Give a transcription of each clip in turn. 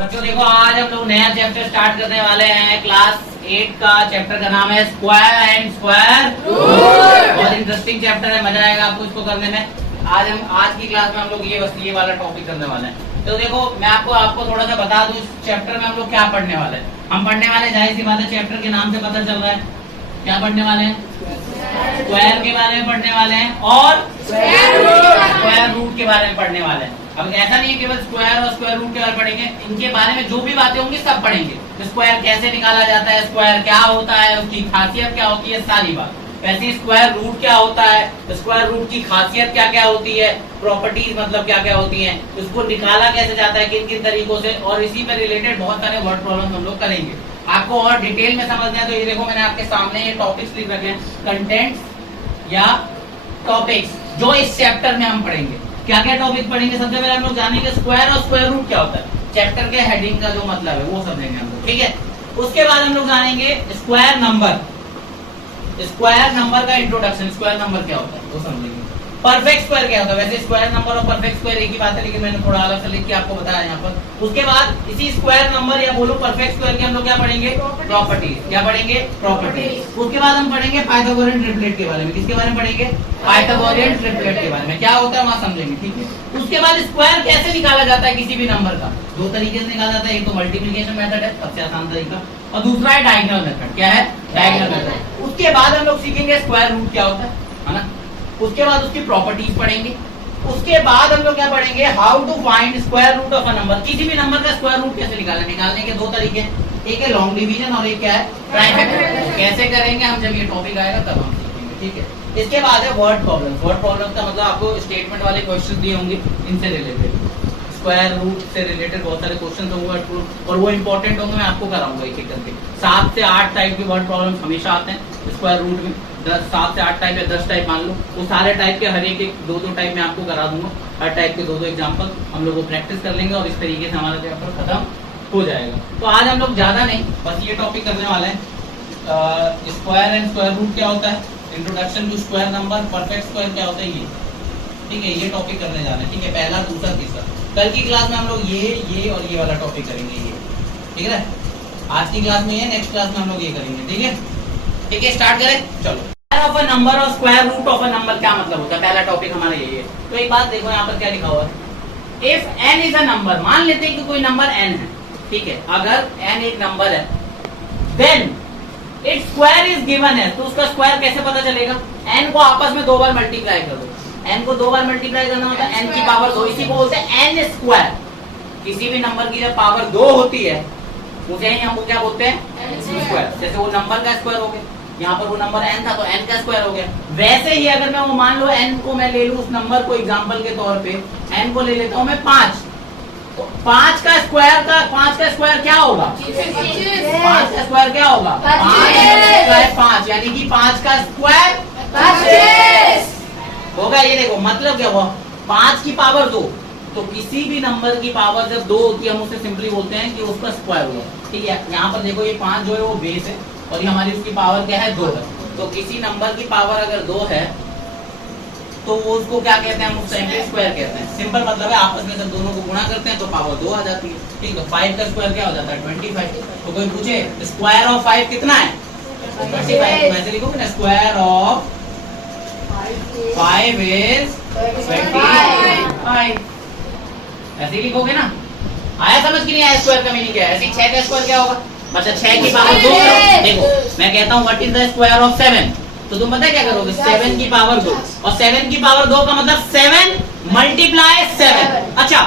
बच्चों देखो आज हम लोग नया चैप्टर स्टार्ट करने वाले हैं। क्लास 8 का चैप्टर का नाम है स्क्वायर एंड स्क्वायर रूट। बहुत इंटरेस्टिंग चैप्टर है, मजा आएगा आपको इसको करने में। आज की क्लास में हम लोग ये वाला टॉपिक करने वाले हैं। तो देखो मैं आपको थोड़ा सा बता दूं, इस चैप्टर में हम लोग क्या पढ़ने वाले हैं। हम पढ़ने वाले, जाहिर सी बात है चैप्टर के नाम से पता चल रहा है क्या पढ़ने वाले हैं, स्क्वायर के बारे में पढ़ने वाले हैं और स्क्वायर रूट के बारे में पढ़ने वाले हैं। अब ऐसा नहीं है केवल स्क्वायर और स्क्वायर रूट के बारे में पढ़ेंगे, इनके बारे में जो भी बातें होंगी सब पढ़ेंगे। स्क्वायर कैसे निकाला जाता है, स्क्वायर क्या होता है, उसकी खासियत क्या होती है, सारी बात। वैसे स्क्वायर रूट क्या होता है, स्क्वायर रूट की खासियत क्या क्या होती है, प्रॉपर्टीज मतलब क्या क्या होती हैं, उसको निकाला कैसे जाता है, किन किन तरीकों से, और इसी पर रिलेटेड बहुत सारे वर्ड प्रॉब्लम हम लोग करेंगे। आपको और डिटेल में समझना है तो ये देखो मैंने आपके सामने ये टॉपिक्स लिख रखे हैं, कंटेंट्स या टॉपिक्स जो इस चैप्टर में हम पढ़ेंगे। क्या क्या टॉपिक पढ़ेंगे, सबसे पहले हम लोग जानेंगे स्क्वायर और स्क्वायर रूट क्या होता है, चैप्टर के हेडिंग का जो मतलब है वो समझेंगे हम लोग, ठीक है। उसके बाद हम लोग जानेंगे स्क्वायर नंबर, स्क्वायर नंबर का इंट्रोडक्शन, स्क्वायर नंबर क्या होता है वो समझेंगे। परफेक्ट स्क्वायर क्या होता है, वैसे स्क्वायर नंबर और परफेक्ट स्क्वायर एक ही बात है, लेकिन मैंने थोड़ा अलग से लिख के आपको बताया यहाँ पर। उसके बाद इसी स्क्वायर नंबर या बोलो परफेक्ट स्क्वायर के हम लोग क्या पढ़ेंगे, प्रॉपर्टीज। क्या पढ़ेंगे, प्रॉपर्टीज। उसके बाद हम पढ़ेंगे पाइथागोरियन ट्रिपलेट के बारे में। किसके बारे में पढ़ेंगे, पाइथागोरियन ट्रिपलेट के बारे में, क्या होता है वहां समझेंगे, ठीक है। उसके बाद स्क्वायर कैसे निकाला जाता है किसी भी नंबर का, दो तरीके से निकाला जाता है, एक तो मल्टीप्लिकेशन मेथड है सबसे आसान तरीका, और दूसरा है डायगोनल मेथड। क्या है, डायगोनल मेथड। उसके बाद हम लोग सीखेंगे स्क्वायर रूट क्या होता है ना। उसके बाद उसकी प्रॉपर्टीज पढ़ेंगे। उसके बाद हम लोग क्या पढ़ेंगे, how to find square root of a number. किसी भी नंबर का स्क्वायर रूट कैसे निकालना, निकालने के दो तरीके हैं, एक है लॉन्ग डिवीजन और एक क्या है, ट्राइफैक्टर। कैसे करेंगे हम, जब ये टॉपिक आएगा तब हम सीखेंगे, ठीक है। इसके बाद है वर्ड प्रॉब्लम। वर्ड प्रॉब्लम का मतलब आपको स्टेटमेंट वाले क्वेश्चन दिए होंगे, इनसे रिलेटेड स्क्वायर रूट से रिलेटेड बहुत सारे क्वेश्चन होंगे और वो इंपॉर्टेंट होंगे, मैं आपको कराऊंगा एक एक करके। 7 से 8 टाइप के वर्ड प्रॉब्लम हमेशा आते हैं स्क्वायर रूट में, 7 से 8 टाइप या 10 टाइप मान लो, वो सारे टाइप के हर एक दो टाइप में आपको करा दूंगा। हर टाइप के दो एग्जाम्पल हम लोग प्रैक्टिस कर लेंगे और इस तरीके से हमारा चैप्टर खत्म हो जाएगा। तो आज हम लोग ज्यादा नहीं, बस ये टॉपिक करने वाले हैं, स्क्वायर एंड स्क्वायर रूट क्या होता है, introduction to square number, perfect square क्या होता है, ये ठीक है, ये टॉपिक करने जाना है, ठीक है। पहला, दूसरा, तीसरा। कल की क्लास में हम लोग ये और ये वाला टॉपिक करेंगे, ये ठीक है। आज की क्लास में ये, नेक्स्ट क्लास में हम लोग ये करेंगे, ठीक है। ठीक है, स्टार्ट करें, चलो। स्क्वायर ऑफ अ नंबर और square root of a number क्या मतलब होता है, पहला टॉपिक हमारा यही है। तो एक बात देखो यहाँ पर क्या लिखा हुआ है, if n is a number, मान लेते हैं कि कोई नंबर n है, ठीक है। अगर n एक नंबर है, then its square is given है, तो उसका स्क्वायर कैसे पता चलेगा, n को आपस में 2 बार मल्टीप्लाई कर दो। n को 2 बार मल्टीप्लाई करना मतलब n की पावर 2, इसी को बोलते हैं n स्क्वायर। किसी भी नंबर की जब पावर 2 होती है उसे ही हम क्या बोलते हैं, n स्क्वायर। जैसे वो नंबर का स्क्वायर हो गया, यहाँ पर वो नंबर n था तो n का स्क्वायर हो गया। वैसे ही अगर मैं वो मान लो n को मैं ले लूं, उस नंबर को एग्जांपल के तौर पे n को ले लेता हूँ मैं 5, तो 5 का स्क्वायर क्या होगा, 5 का स्क्वायर क्या होगा, 5 यानी कि 5 का स्क्वायर 25 होगा। ये देखो मतलब क्या हुआ, 5 की पावर 2, तो किसी भी नंबर की पावर जब 2 होती है हम उसे सिंपली बोलते हैं कि उसका स्क्वायर हुआ, ठीक है। यहाँ पर देखो ये 5 जो है वो बेस है और ये हमारी उसकी पावर क्या है, 2 है। तो किसी नंबर की पावर अगर 2 है तो वो उसको क्या कहते हैं, हम उसका स्क्वायर कहते हैं। सिंपल मतलब है, आपस में जब दोनों को गुणा करते हैं तो पावर 2 आ जाती है, ठीक है। 5 का स्क्वायर क्या हो जाता है, 25। तो कोई पूछे स्क्वायर ऑफ 5 कितना है, 25। वैसे लिखोगे ना, स्क्वायर ऑफ 5 is 25, ऐसे लिखोगे ना। आया समझ कि नहीं आया, स्क्वायर का मीनिंग क्या है। ऐसे 6 का स्क्वायर क्या होगा, मतलब 6 की पावर 2। देखो मैं कहता हूँ what is the square of 7, तो तुम पता क्या करोगे, 7 की पावर 2, और 7 की पावर 2 का मतलब 7 मल्टीप्लाई 7। अच्छा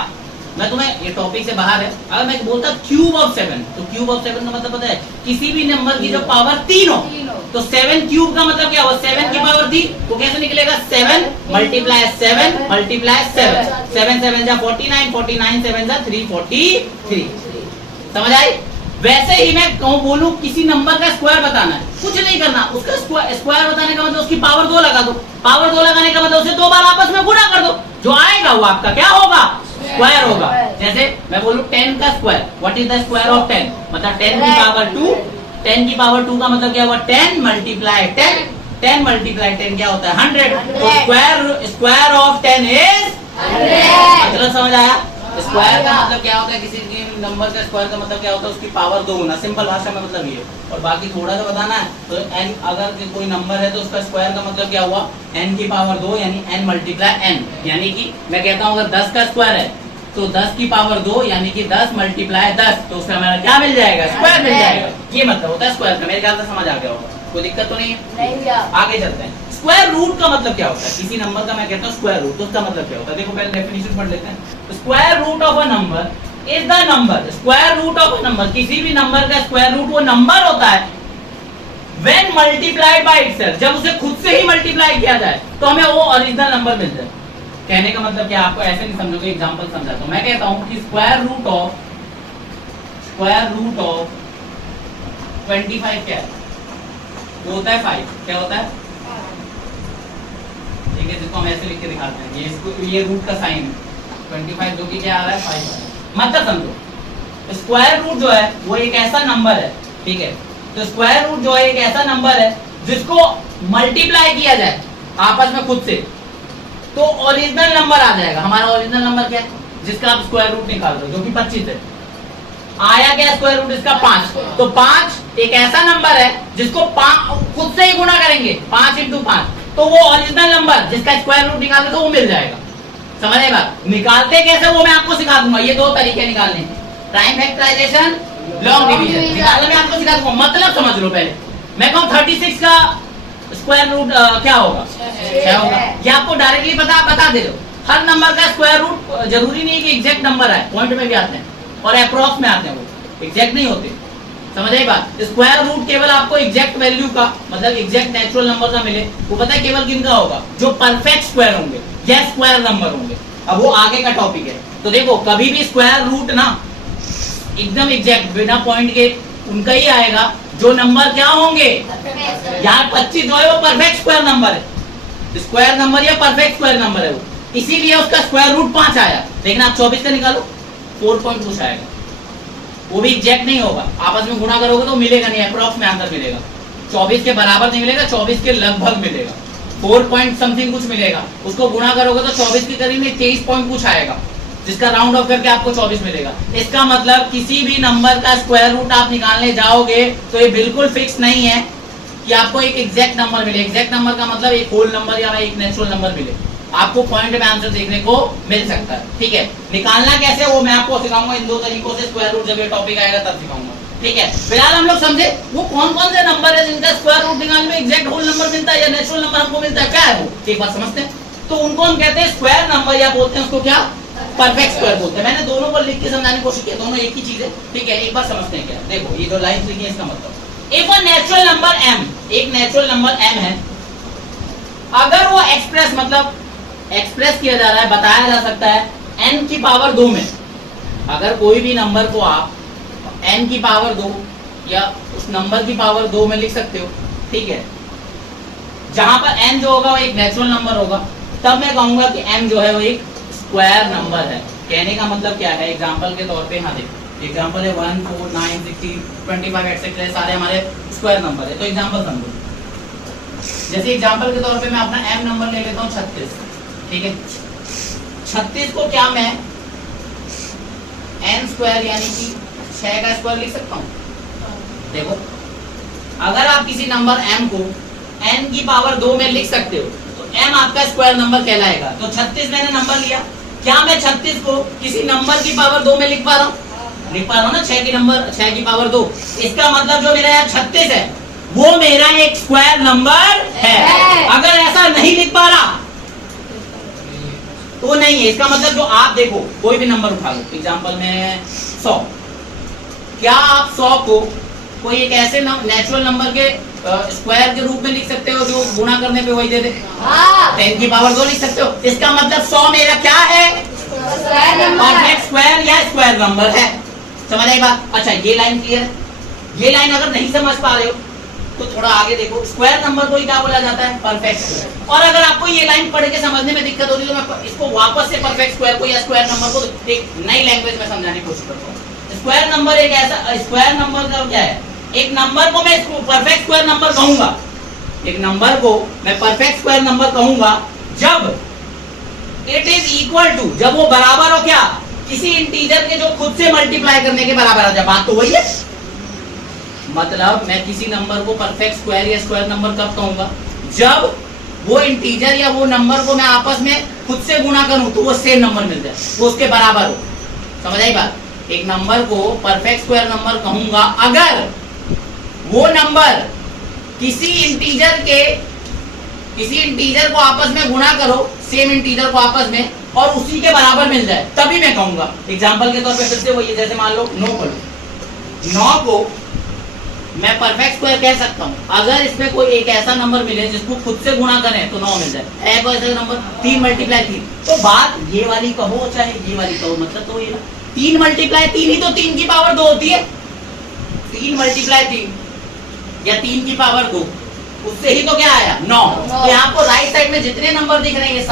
मैं तुम्हें, ये टॉपिक से बाहर है, अगर मैं बोलता क्यूब ऑफ 7, तो क्यूब ऑफ 7 का मतलब पता है, किसी भी नंबर की जो पावर 3 हो, तो 7 क्यूब का मतलब क्या हुआ, 7 की पावर 3, तो कैसे निकलेगा, 7 मल्टीप्लाई 7 मल्टीप्लाई 7, 7 7 जा 49, 49 7 जा 343। समझ आई। वैसे ही मैं कहूँ बोलूं किसी नंबर का स्क्वायर बताना है, कुछ नहीं करना, उसका स्क्वायर बताने का मतलब उसकी पावर 2 लगा दो। पावर 2 लगाने का मतलब उसे 2 बार आपस में गुणा कर दो, जो आएगा वो आपका क्या होगा, स्क्वायर होगा। जैसे मैं बोलूं 10 का square, what is the square of 10, मतलब 10 की पावर 2, 10 की पावर 2 का मतलब क्या हुआ, 10 मल्टीप्लाई 10, 10 मल्टीप्लाई 10 क्या होता है, 100। तो स्क्वायर ऑफ 10 इज 100। मतलब समझ आया। स्क्वायर का मतलब क्या होता है, किसी नंबर का स्क्वायर का मतलब क्या होता है, उसकी पावर 2 होना, सिंपल भाषा में मतलब ये। और बाकी थोड़ा सा बताना है तो n अगर कोई नंबर है तो उसका स्क्वायर का मतलब क्या हुआ, n की पावर 2 यानी n मल्टीप्लाई n, यानी कि मैं कहता हूँ अगर 10 का स्क्वायर है तो 10 की पावर 2 यानी कि 10 मल्टीप्लाई 10, तो उसका हमारा क्या मिल जाएगा, स्क्वायर मिल जाएगा। ये मतलब होता है स्क्वायर का। मेरे ख्याल से समझ आ गया होगा, कोई दिक्कत तो नहीं है। आगे चलते हैं। स्क्वायर रूट का मतलब क्या होता है, किसी नंबर का मैं कहता हूँ स्क्वायर रूट, तो उसका मतलब क्या होता है, देखो पहले डेफिनेशन पढ़ लेते हैं। Square root of a number is the number, square root of a number, किसी भी नंबर का स्क्वायर रूट वो नंबर होता है व्हेन मल्टीप्लाइड बाय इटसेल्फ, जब उसे खुद से ही मल्टीप्लाई किया जाए तो हमें वो ओरिजिनल नंबर मिल जाए। कहने का मतलब क्या, आपको ऐसे नहीं समझोगे, एग्जांपल समझाता हूं। मैं कहता हूं कि स्क्वायर रूट ऑफ 25 क्या है, वो होता है 5, क्या होता है, ठीक है, जिसको हम ऐसे लिख के दिखाते हैं, ये इसको, ये रूट का साइन है 25 जो कि क्या आ रहा है 5। मतलब समझो स्क्वायर रूट जो है वो एक ऐसा नंबर है, ठीक है, तो स्क्वायर रूट जो है एक ऐसा नंबर है जिसको मल्टीप्लाई किया जाए आपस में खुद से तो ओरिजिनल नंबर आ जाएगा। हमारा ओरिजिनल नंबर क्या है, जिसका आप स्क्वायर रूट निकाल रहे हो, जो कि 25 है। आया क्या स्क्वायर रूट इसका 5, तो 5 एक ऐसा नंबर है जिसको खुद से ही गुणा करेंगे 5 इंटू 5, तो वो ओरिजिनल नंबर जिसका स्क्वायर रूट निकाल तो वो मिल जाएगा। समझे बात, निकालते कैसे वो मैं आपको सिखा दूंगा। ये 2 तरीके निकालने हैं, प्राइम फैक्टराइजेशन, लॉन्ग डिवीजन, निकालने में आपको सिखा दूंगा। मतलब समझ लो पहले, मैं कहूँ 36 का स्क्वायर रूट क्या होगा, 6 होगा। ये आपको डायरेक्टली बता दे दो। हर नंबर का स्क्वायर रूट जरूरी नहीं है कि एग्जैक्ट नंबर है, पॉइंट में भी आते हैं और अप्रॉक्स में आते हैं, वो एग्जैक्ट नहीं होते। समझ आई बात, स्क्वायर रूट केवल आपको एग्जैक्ट वैल्यू का मतलब एग्जैक्ट नेचुरल नंबर का मिले, वो पता है केवल किनका होगा, जो परफेक्ट स्क्वायर होंगे या स्क्वायर नंबर होंगे। अब वो आगे का टॉपिक है। तो देखो कभी भी स्क्वायर रूट ना एकदम एग्जैक्ट बिना पॉइंट के उनका ही आएगा जो नंबर क्या होंगे, यहाँ 25 जो है वो परफेक्ट स्क्वायर नंबर है, स्क्वायर नंबर या परफेक्ट स्क्वायर नंबर है वो, इसीलिए उसका स्क्वायर रूट 5 आया। लेकिन आप 24 का निकालो 4 पॉइंट कुछ आएगा, वो भी एग्जैक्ट नहीं होगा, आपस में गुणा करोगे तो मिलेगा नहीं, अप्रॉक्स में आंसर मिलेगा। 24 के बराबर नहीं मिलेगा, 24 के लगभग मिलेगा, 4 पॉइंट समथिंग कुछ मिलेगा। उसको गुणा करोगे तो 24 के करीब में 23 पॉइंट कुछ आएगा, जिसका राउंड ऑफ करके आपको 24 मिलेगा। इसका मतलब किसी भी नंबर का स्क्वायर रूट आप निकालने जाओगे तो ये बिल्कुल फिक्स नहीं है कि आपको एक एग्जैक्ट नंबर मिले। एग्जैक्ट नंबर का मतलब एक होल नंबर या एक नेचुरल नंबर मिले, आपको पॉइंट में आंसर देखने को मिल सकता है। ठीक है, निकालना कैसे वो मैं आपको सिखाऊंगा इन 2 तरीकों से, स्क्वायर रूट जब ये टॉपिक आएगा तब सिखाऊंगा। ठीक है, फिलहाल हम लोग समझे वो कौन कौन से नंबर है जिनका स्क्वायर रूट निकालने में एग्जैक्ट होल नंबर मिलता है या नेचुरल नंबर हमको मिलता है, क्या है वो एक बार समझते हैं। तो उनको हम कहते हैं स्क्वायर नंबर या बोलते हैं उसको क्या, परफेक्ट स्क्वायर बोलते हैं। मैंने दोनों को लिख के समझाने की कोशिश की, दोनों एक ही चीज है। ठीक है, एक बार समझते हैं क्या। देखो ये जो लाइन लिखी है इसका मतलब एक नेचुरल नंबर m, एक नेचुरल नंबर m है, अगर वो एक्सप्रेस मतलब एक्सप्रेस किया जा रहा है, बताया जा सकता है n की पावर 2 में। अगर कोई भी नंबर को आप n की पावर 2 या उस नंबर की पावर 2 में लिख सकते हो, ठीक है, जहां पर n जो होगा वो एक नेचुरल नंबर होगा, तब मैं कहूंगा कि m जो है वो एक स्क्वायर नंबर है। कहने का मतलब क्या है, एग्जांपल के तौर पे यहाँ देखो, एग्जांपल है 1 4 9 16 25 एक्सेट्रा, सारे हमारे स्क्वायर नंबर है। तो एग्जांपल समझो, जैसे एग्जांपल के तौर पे मैं अपना m नंबर ले लेता हूँ 36, ठीक है, 36 को क्या मैं n स्क्वायर यानी कि 6 का स्क्वायर लिख सकता हूँ। देखो अगर आप किसी नंबर m को n की पावर 2 में लिख सकते हो तो m आपका स्क्वायर नंबर कहलाएगा। तो 36 मैंने नंबर लिया, क्या मैं 36 को किसी नंबर की पावर 2 में लिख पा रहा हूँ, लिख पा रहा हूँ ना, 6 की पावर 2। इसका मतलब जो मेरा यहाँ 36 है वो मेरा एक स्क्वायर नंबर है। अगर ऐसा नहीं लिख पा रहा तो नहीं है। इसका मतलब जो आप देखो कोई भी नंबर उठा लो, एग्जांपल में 100, क्या आप 100 को कोई एक ऐसे नेचुरल नंबर के स्क्वायर के रूप में लिख सकते हो जो गुणा करने पे वही दे दे? 10 की पावर 2 लिख सकते हो। इसका मतलब 100 मेरा क्या है, परफेक्ट स्क्वायर या स्क्वायर नंबर है। समझ आई बात? अच्छा ये लाइन क्लियर है। ये लाइन अगर नहीं समझ पा रहे हो तो थोड़ा आगे देखो, स्क्वायर नंबर को ही क्या बोला जाता है, परफेक्ट स्क्वायर। और अगर आपको ये लाइन पढ़ के समझने में दिक्कत हो रही है तो मैं इसको वापस से परफेक्ट स्क्वायर को या स्क्वायर नंबर को एक नई लैंग्वेज में समझाने की कोशिश करता हूँ। स्क्वायर नंबर एक ऐसा, स्क्वायर नंबर का क्या है, एक नंबर को मैं परफेक्ट स्क्वायर नंबर कहूंगा, एक नंबर को मैं परफेक्ट स्क्वायर नंबर कहूंगा जब इट इज इक्वल टू, जब वो बराबर हो क्या, किसी इंटीजर के जो खुद से मल्टीप्लाई करने के बराबर आ जाए। बात तो वही है। मतलब मैं किसी नंबर को परफेक्ट स्क्वायर या स्क्वायर नंबर कब कहूंगा, जब वो इंटीजर या वो नंबर को मैं आपस में खुद से गुणा करूं तो वो सेम नंबर मिल जाए, वो उसके बराबर हो। समझ आई बात। एक नंबर को परफेक्ट स्क्वायर नंबर कहूंगा अगर वो नंबर किसी इंटीजर को आपस में गुणा करो, सेम इंटीजर को आपस में, और उसी के बराबर मिल जाए, तभी मैं कहूंगा। एग्जांपल के तौर पे फिर से वही, जैसे मान लो 9 को 9 को मैं परफेक्ट स्क्वायर कह सकता हूँ अगर इसमें कोई एक ऐसा नंबर मिले जिसको खुद से गुणा करें तो 9 मिल जाए। एक ऐसा नंबर 3 मल्टीप्लाई 3, तो बात ये वाली कहो चाहे ये वाली कहो, मतलब तो ये ना 3 मल्टीप्लाई 3 ही तो 3 की पावर 2 होती है। 3 मल्टीप्लाई 3 या 3 की पावर 2, उससे ही तो क्या आया 9। तो यहाँ आपको राइट साइड में जितने नंबर दिख रहे हैं ये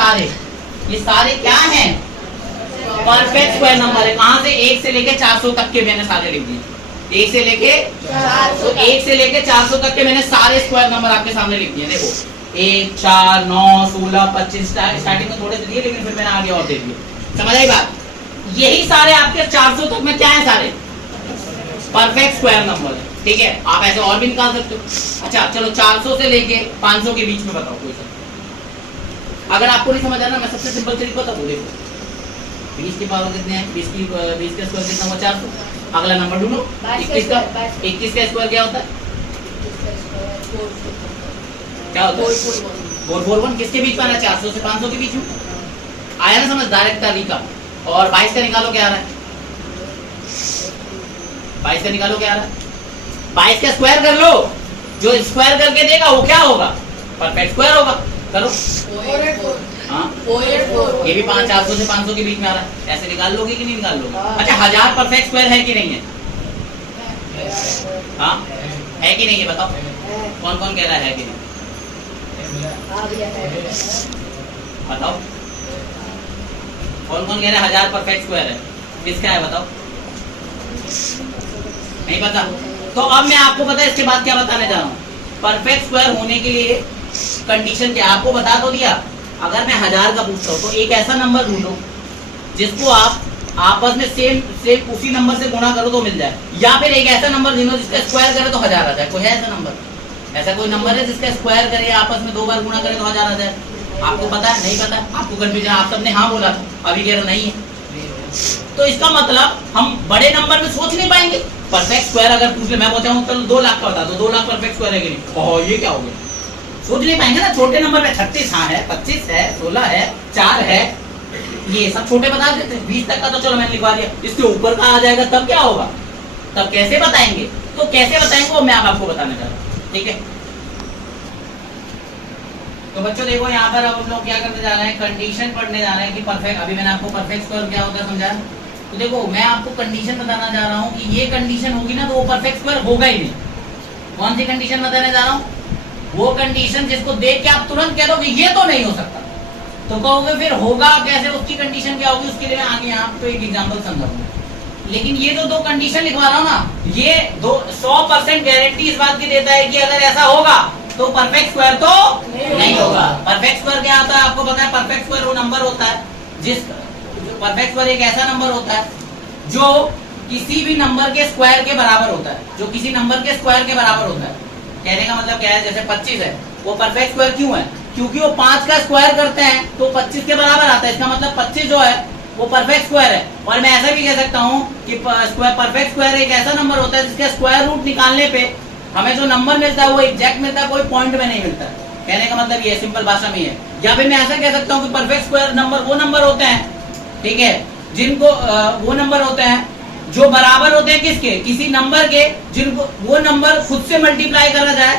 सारे क्या हैं, परफेक्ट स्क्वायर नंबर है। कहां से, 1 से लेके 400 तक के मैंने सारे लिख दिए। 1 से लेके 400 तक के मैंने सारे स्क्वायर नंबर आपके सामने लिख दिए। देखो 1, 4, 9, 16, 25 स्टार्टिंग में थोड़े से दिए, लेकिन फिर मैंने आगे और दे दिए। समझ आई बात। यही सारे आपके 400 तक में क्या है, सारे परफेक्ट स्क्वायर नंबर है। ठीक है, आप ऐसे और भी निकाल सकते हो। अच्छा चलो 400 से लेके 500 के बीच में बताओ कोई सा। अगर आपको नहीं समझ आ रहा, मैं सबसे सिंपल तरीका बता दूं। देखो 20 की पावर कितने हैं, 20 का स्क्वायर कितना हुआ 400। अगला नंबर ढूंढो 21 का स्क्वायर क्या होता है, क्या होता है 441। किसके बीच में आ रहा है, 400 से 500 के बीच में आया ना, समझ डायरेक्ट तरीका। और 22 का निकालो क्या आ रहा है, 22 का निकालो क्या आ रहा है, 22 का स्क्वायर कर लो, जो स्क्वायर करके देगा वो क्या होगा, परफेक्ट स्क्वायर होगा। करो हाँ, ये भी 400 से 500 के बीच में आ रहा है, ऐसे निकाल लोगे कि नहीं निकाल लोगे। अच्छा 1000 परफेक्ट स्क्वायर है कि नहीं है, हाँ है कि नहीं है बताओ, कौन कौन कह रहा है कि नहीं बताओ, कौन कौन कह रहा है 1000 परफेक्ट स्क्वायर है, किसका है बताओ, नहीं पता। तो अब मैं आपको पता है इसके बाद क्या बताने जा रहा हूँ। परफेक्ट स्क्वायर होने के लिए कंडीशन क्या, आपको बता तो दिया। अगर मैं 1000 का पूछता हूँ तो एक ऐसा नंबर ढूंढो जिसको आप आपस में सेम उसी नंबर से गुणा करो तो मिल जाए, या फिर एक ऐसा नंबर ढूंढो जिसका स्क्वायर करे तो 1000 आ जाए। कोई है ऐसा नंबर, ऐसा कोई नंबर है जिसका स्क्वायर करे आपस में 2 बार गुणा करे तो 1000 आ जाए। आपको पता है, नहीं पता, आपको कंफ्यूजन, आप सबने हाँ बोला था, अभी कह रहे नहीं है। तो इसका मतलब हम बड़े नंबर में सोच नहीं पाएंगे। परफेक्ट स्क्वायर अगर पूछ ले, मैं बताऊं तो 2 लाख का बता दो, 2 लाख परफेक्ट स्क्वायर है कि नहीं, ये क्या हो गया, सोच नहीं पाएंगे ना। छोटे नंबर में 36 हाँ है, 25 है, 16 है, 4 है, ये सब छोटे बता देते हैं। 20 तक का तो चलो मैंने लिखवा दिया, इसके ऊपर का आ जाएगा तब क्या होगा, तब कैसे बताएंगे। तो कैसे बताएंगे वो मैं आपको बताने जा रहा हूँ, ठीक है। तो बच्चों देखो यहाँ पर अब हम लोग क्या करने जा रहे हैं, कंडीशन पढ़ने जा रहे हैं कि परफेक्ट, अभी मैंने आपको परफेक्ट स्क्वायर क्या होता है समझाया। तो देखो मैं आपको कंडीशन बताना जा रहा हूँ कि ये कंडीशन होगी ना तो वो परफेक्ट स्क्वायर होगा ही नहीं। कौन सी कंडीशन बताने जा रहा हूँ, वो कंडीशन जिसको देख के आप तुरंत कह दोगे ये तो नहीं हो सकता, तो कहोगे फिर होगा कैसे, उसकी कंडीशन क्या होगी, उसके लिए मैं आगे आपको एक एग्जांपल समझाऊंगा। लेकिन ये जो 2 कंडीशन लिखवा रहा हूँ ना, ये 100% गारंटी इस बात की देता है कि अगर ऐसा होगा तो परफेक्ट स्क्वायर तो नहीं होगा। परफेक्ट स्क्वायर क्या होता है आपको पता है, परफेक्ट स्क्वायर वो नंबर होता है परफेक्ट स्क्वायर एक ऐसा नंबर होता है जो किसी भी नंबर के स्क्वायर के बराबर होता है, जो किसी नंबर के स्क्वायर के बराबर होता है। कहने का मतलब क्या है, जैसे 25 है वो परफेक्ट स्क्वायर क्यों है, क्योंकि वो 5 का स्क्वायर करते हैं तो 25 के बराबर आता है। इसका मतलब 25 जो है वो परफेक्ट स्क्वायर है। और मैं ऐसा भी कह सकता हूँ कि परफेक्ट स्क्वायर एक ऐसा नंबर होता है जिसका स्क्वायर रूट निकालने पे हमें जो नंबर मिलता है वो एग्जैक्ट मिलता है, कोई पॉइंट में नहीं मिलता। कहने का मतलब ये सिंपल भाषा में है। या फिर मैं ऐसा कह सकता हूँ कि परफेक्ट स्क्वायर नंबर वो नंबर होते हैं, ठीक है, जिनको वो नंबर होते हैं जो बराबर होते हैं किसके, किसी नंबर के, जिनको वो नंबर खुद से मल्टीप्लाई करा जाए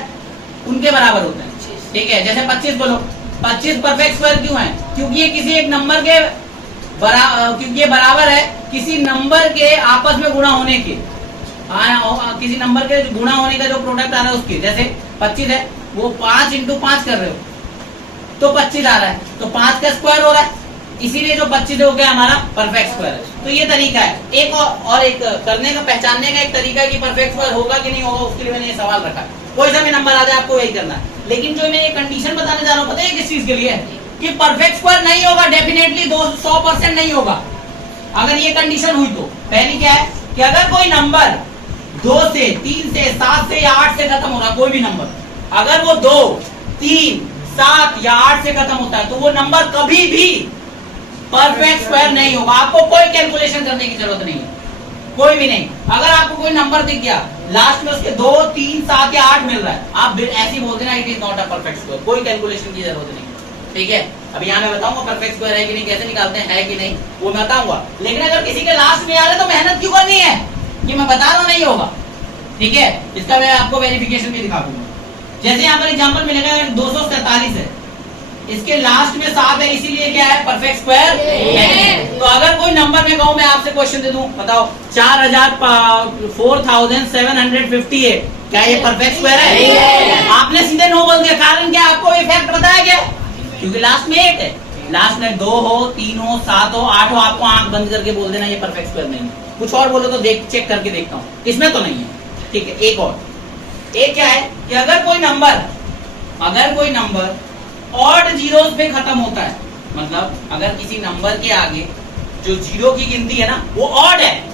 उनके बराबर होते हैं। ठीक है, जैसे 25 बोलो, 25 परफेक्ट स्क्वायर क्यों है, क्योंकि ये किसी एक नंबर के क्योंकि ये बराबर है किसी नंबर के आपस में गुणा होने के, किसी नंबर के गुणा होने का जो प्रोडक्ट आ रहा है उसके। जैसे 25 है वो 5 × 5 कर रहे हो तो 25 आ रहा है, तो 5 का स्क्वायर हो रहा है, इसीलिए जो 25 हो गया हमारा परफेक्ट स्क्वायर है। तो ये तरीका है। एक और एक करने का, पहचानने का एक तरीका है कि परफेक्ट स्क्वायर होगा कि नहीं होगा, उसके लिए मैंने ये सवाल रखा है। कोई सा भी नंबर आ जाए आपको वही करना है। लेकिन जो मैं ये कंडीशन बताने जा रहा हूँ पता है किस चीज के लिए है, कि परफेक्ट स्क्वायर नहीं होगा, डेफिनेटली 100% नहीं होगा। अगर ये कंडीशन हुई तो पहली क्या है कि अगर कोई नंबर 2 से 3 से 7 से या 8 से खत्म हो रहा, कोई भी नंबर, अगर वो 2, 3, 7 या 8 से खत्म होता है तो वो नंबर कभी भी परफेक्ट स्क्वायर नहीं होगा। आपको कोई कैलकुलेशन करने की जरूरत नहीं है, कोई भी नहीं। अगर आपको कोई नंबर दिख गया लास्ट में उसके 2, 3, 7 या 8 मिल रहा है, आप ऐसे ही बोल देना it is not a perfect square, कोई कैलकुलेशन की जरूरत नहीं। ठीक है, अब यहाँ मैं बताऊंगा परफेक्ट स्क्वायर है कि नहीं, कैसे निकालते हैं, है कि नहीं, वो मैं बताऊंगा। लेकिन अगर किसी के लास्ट में आ रहा है तो मेहनत क्यों करनी है, ये मैं बता रहा हूं नहीं होगा। ठीक है, इसका मैं आपको वेरिफिकेशन भी दिखा दूंगा। जैसे यहाँ पर एग्जांपल मिलेगा 247 है, इसके लास्ट में 7 है, इसीलिए क्या है, परफेक्ट स्क्वायर नहीं। तो अगर कोई नंबर में कहूं, मैं आपसे क्वेश्चन दे दूं, बताओ 4758, क्या ये परफेक्ट स्क्वायर है? आपने सीधे नो बोल दिया, कारण क्या, आपको ये फैक्ट बताया क्या, क्योंकि लास्ट में 8 है। लास्ट में 2 हो, 3 हो, 7 हो, 8 हो, आपको आंख बंद करके बोल देना ये परफेक्ट स्क्वायर नहीं है। कुछ और बोलो तो देख चेक करके देखता हूँ, इसमें तो नहीं है। ठीक है, एक और, एक क्या है कि अगर कोई नंबर ऑड जीरोस पे खत्म होता है, मतलब अगर किसी नंबर के आगे जो जीरो की गिनती है ना वो ऑड है,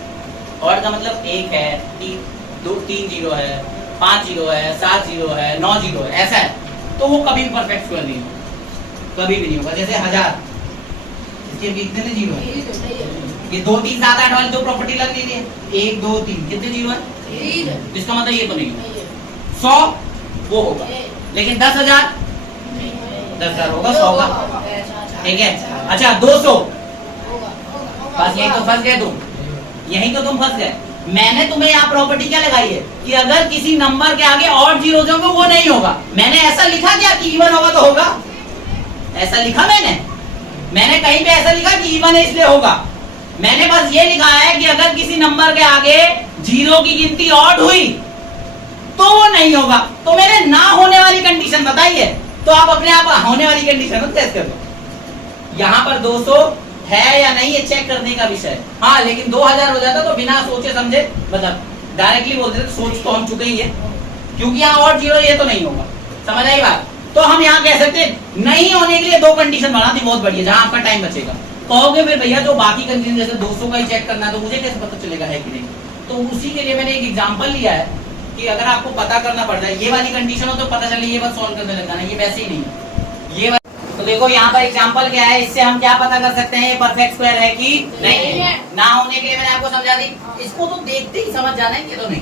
ऑड का मतलब 1 है, 3 जीरो है, 5 जीरो है, 7 जीरो है, 9 जीरो है, ऐसा है, तो वो कभी भी परफेक्ट स्क्वायर नहीं होगा, कभी भी नहीं होगा। जैसे 1000, इसके कितने जीरो है, ये 2, 3, 7, 8 वाली दो प्रॉपर्टी लग रही है, 1, 2, 3 कितने जीरो है, इसका मतलब ये तो नहीं होगा। 100 वो होगा, लेकिन 10,000 होगा, 100 का। ठीक है, अच्छा 200, बस यही तो फंस गए तुम, यही तो तुम फंस गए। मैंने तुम्हें यहाँ प्रॉपर्टी क्या लगाई है कि अगर किसी नंबर के आगे और जीरो होंगे वो नहीं होगा। मैंने ऐसा लिखा क्या कि इवन होगा तो होगा, ऐसा लिखा मैंने कहीं पे ऐसा लिखा कि इवन है इसलिए होगा। मैंने बस ये लिखा है कि अगर किसी नंबर के आगे जीरो की गिनती ऑड हुई तो वो नहीं होगा। तो मैंने ना होने वाली कंडीशन बताई है, तो आप अपने आप होने वाली कंडीशन टेस्ट कर लो। यहाँ पर 200 है या नहीं ये चेक करने का विषय है। हाँ, लेकिन 2000 हो जाता तो बिना सोचे समझे, मतलब डायरेक्टली बोल देते, सोच तो हम चुके ही है, क्योंकि यहाँ और जीरो ये तो नहीं होगा। समझ आई बात? तो हम यहाँ कह सकते नहीं होने के लिए 2 कंडीशन बना दी, बहुत बढ़िया, जहां आपका टाइम बचेगा। कहोगे फिर भैया जो बाकी कंडीशन जैसे 200 का ही चेक करना है तो मुझे कैसे पता चलेगा है कि नहीं? तो उसी के लिए मैंने एक एग्जांपल लिया है कि अगर आपको पता करना पड़ जाए ये वाली कंडीशन हो तो पता चले ये बस सॉल्व करने लग जाना, ये वैसे ही नहीं है ये वाली। तो देखो यहाँ पर एग्जांपल क्या है, इससे हम क्या पता कर सकते हैं ये परफेक्ट स्क्वायर है कि नहीं है। ना होने के लिए मैंने आपको समझा दी, इसको तो देखते ही समझ जाना है कि तो नहीं।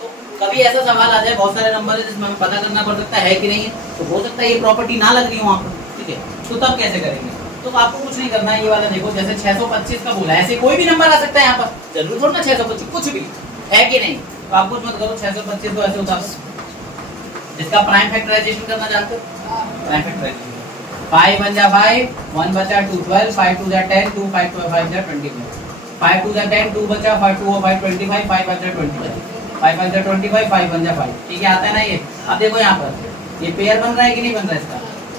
तो कभी ऐसा सवाल आ जाए, बहुत सारे नंबर है जिसमें हमें पता करना पड़ सकता है कि नहीं है, तो हो सकता है ये प्रॉपर्टी ना लग रही हो वहाँ पर, ठीक है, तो तब कैसे करेंगे? तो आपको कुछ नहीं करना है, ये वाला देखो जैसे 625 का बोला है, ऐसे कोई भी नंबर आ सकता है यहाँ पर, जरूर थोड़ा ना 625 कुछ भी है कि नहीं। तो आप कुछ मत करो, 625 को ऐसे उतारो, जिसका प्राइम फैक्टराइजेशन करना जानते हो, प्राइम फैक्टराइजेशन 5 1 जा 5, 1 बचा 2 12, 5 2 जा 10, 2 5 5 जा 25, 5 2 जा 10, 2 बचा 5 2 5 25, 5 5 जा 25, 5 5 जा 25, 5 1 जा 5। ठीक है, आता है ना ये? अब देखो यहाँ पर ये पेयर बन रहा है कि नहीं बन रहा है इसका?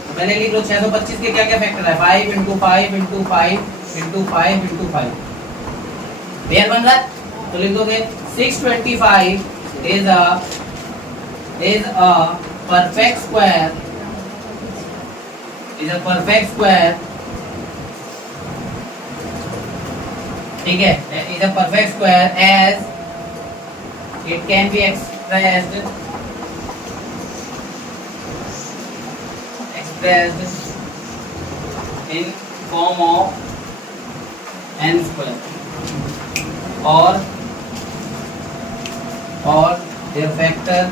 तो पहले लिख लो 625 के क्या क्या फैक्टर है, 5 × 5 × 5 × 5 × 5 पेयर बन रहा है। तो लिख दोगे 625 is a perfect square, is a perfect square, ठीक है, is a perfect square as it can be expressed in form of n square or their factor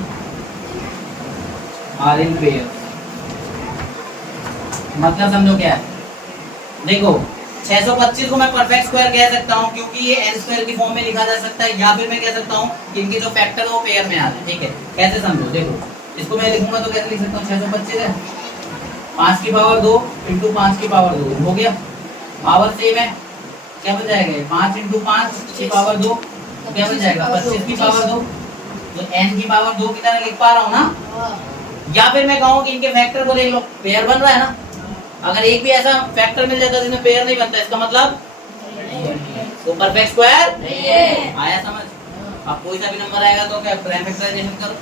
are in pair। मतलब समझो क्या है, देखो 625 को मैं परफेक्ट स्क्वायर कह सकता हूँ क्योंकि ये n स्क्वायर की फॉर्म में लिखा जा सकता है, या फिर मैं कह सकता हूँ कि इनके जो फैक्टर है वो पेयर में आते हैं। ठीक है, कैसे समझो, देखो इसको मैं लिखूंगा तो कैसे लिख सकता हूँ, 625 है 5 की पावर 2 × 5 की पावर 2 हो गया, पावर सेम है, क्या बन जाएगा 5 × 5 की पावर 2 क्या बन जाएगा 25 की पावर 2। तो n की पावर 2 की तरह लिख पा रहा हूँ ना। या फिर मैं कहूँ कि इनके फैक्टर को देख लो, पेयर बन रहा है ना। अगर एक भी ऐसा फैक्टर मिल जाता है जिसमें पेयर नहीं बनता, इसका मतलब तो परफेक्ट स्क्वायर नहीं है। आया समझ? अब कोई सा भी नंबर आएगा तो क्या प्राइम फैक्टराइजेशन करो,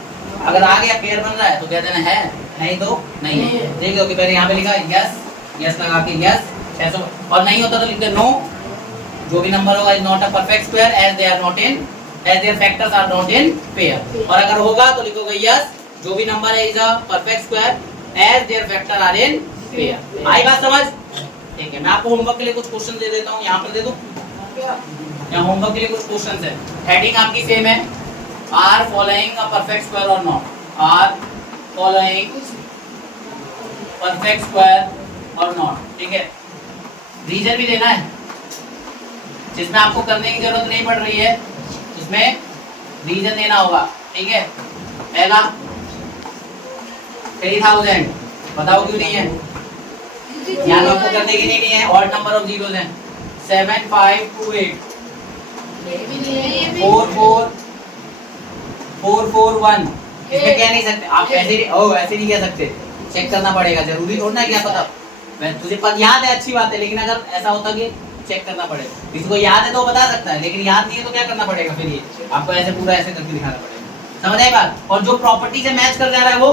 अगर आ गया पेयर बन रहा है तो कह देना है, नहीं तो नहीं है। देख लो कि मैंने यहाँ पे लिखा यस, यस लगा के यस 600, और नहीं होता तो लिख दे नो, जो भी नंबर होगा is not a perfect square as their factors are not in pair. और अगर होगा तो लिखोगे यस, जो भी नंबर है is a perfect square as their factor are in pair. आई बात समझ? ठीक है, मैं आपको होमवर्क के लिए कुछ क्वेश्चन दे देता हूँ, यहाँ पर दे दूँ। यहाँ होमवर्क के लिए कुछ क्वेश्चन है, हेडिंग आपकी सेम है, are following a perfect square और not, are following perfect square और नॉट। ठीक है, रीजन भी देना है, जिसमें आपको करने की जरूरत नहीं पड़ रही है उसमें रीजन देना होगा। ठीक है, पहला 3000, बताओ क्यों नहीं है? यहाँ तो आपको करने की नहीं है, ऑड नंबर ऑफ जीरोस हैं। 7 5 2 8 4 4 4 4 1, इसमें कह नहीं सकते आप, ऐसे नहीं कह सकते, चेक करना पड़ेगा, जरूरी थोड़ा ना क्या पता मैं तुझे पता याद है, अच्छी बात है, लेकिन अगर ऐसा होता कि चेक करना पड़ेगा, किसी को याद है तो बता सकता है, लेकिन याद नहीं है तो क्या करना पड़ेगा, फिर ये आपको ऐसे पूरा ऐसे करके दिखाना पड़ेगा। समझ आई बात? और जो प्रॉपर्टी से मैच कर जा रहा है वो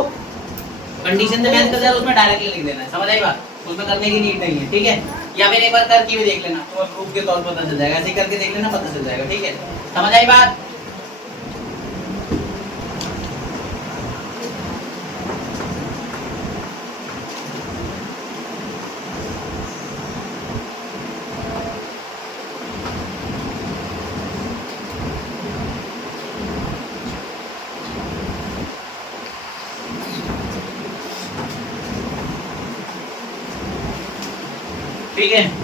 कंडीशन से मैच कर जा रहा है, उसमें डायरेक्टली लिख देना है। समझ आई बात? उसमें करने की नीड नहीं है। ठीक है, या फिर एक बार करके भी देख लेना, तो प्रूफ के तौर पर पता चल जाएगा, ऐसे ही करके देख लेना, पता चल जाएगा। ठीक है, समझ आई बात? ठीक है।